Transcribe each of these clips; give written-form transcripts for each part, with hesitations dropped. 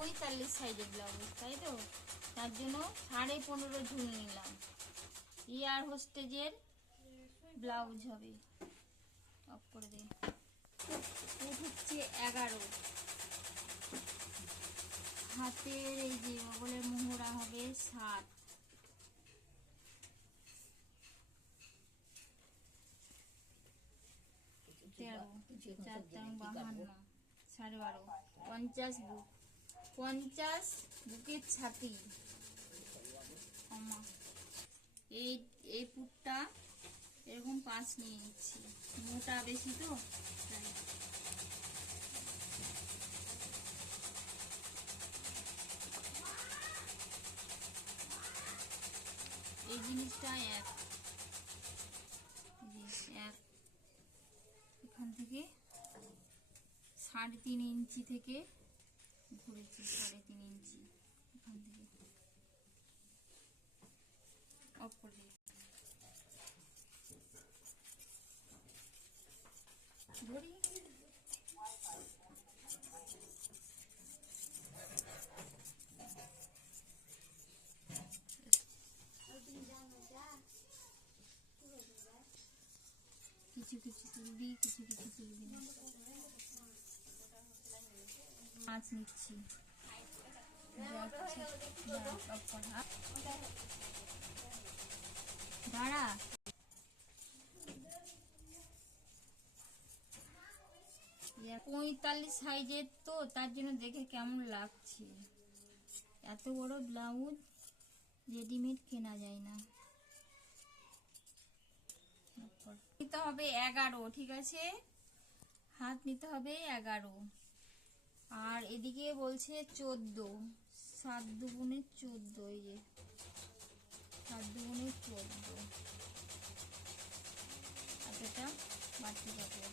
45 সাইজের ব্লাউজ, তাই তো? তার জন্য 15.5 ঝুল নিলাম। এয়ার হোস্টেজের ব্লাউজ হবে। অফ করে দে। ফুট হচ্ছে 11। হাতের এই যে বগলের মোহরা হবে 7। 13, 4 52, 12.5, 50 বুক। 50 বুকের ছাতি। এই পুটটা এরকম 5 নিয়ে নিচ্ছি, মোটা বেশি তো তাই। এই জিনিসটা এক এখান থেকে 3.5 ইঞ্চি থেকে ঘুরেছি, 3.5 ইঞ্চি এখান থেকে অফ করে দিই। ধরি কিছু কিছু তুলবি, কিছু কিছু তুলবি না। মাছ নিচ্ছি, দাঁড়া। 45 সাইজের তো, তার জন্য দেখে কেমন লাগছে। এত বড় ব্লাউজ রেডিমেড কেনা যায় না। নিতে হবে 11, ঠিক আছে? হাত নিতে হবে 11, আর এদিকে বলছে 14। 7 দুগুণে 14, এই যে 7 দুগুণে 14, এতটা বাড়তে পারবে।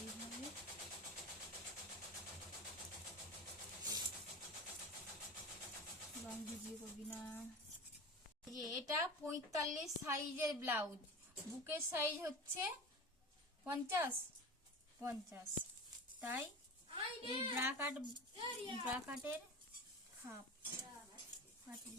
এইভাবে রং ভিজিয়ে করবি না। এটা 45 সাইজের ব্লাউজ, বুকের সাইজ হচ্ছে 50, তাই এই ব্রাকাটের খাপ কাটি।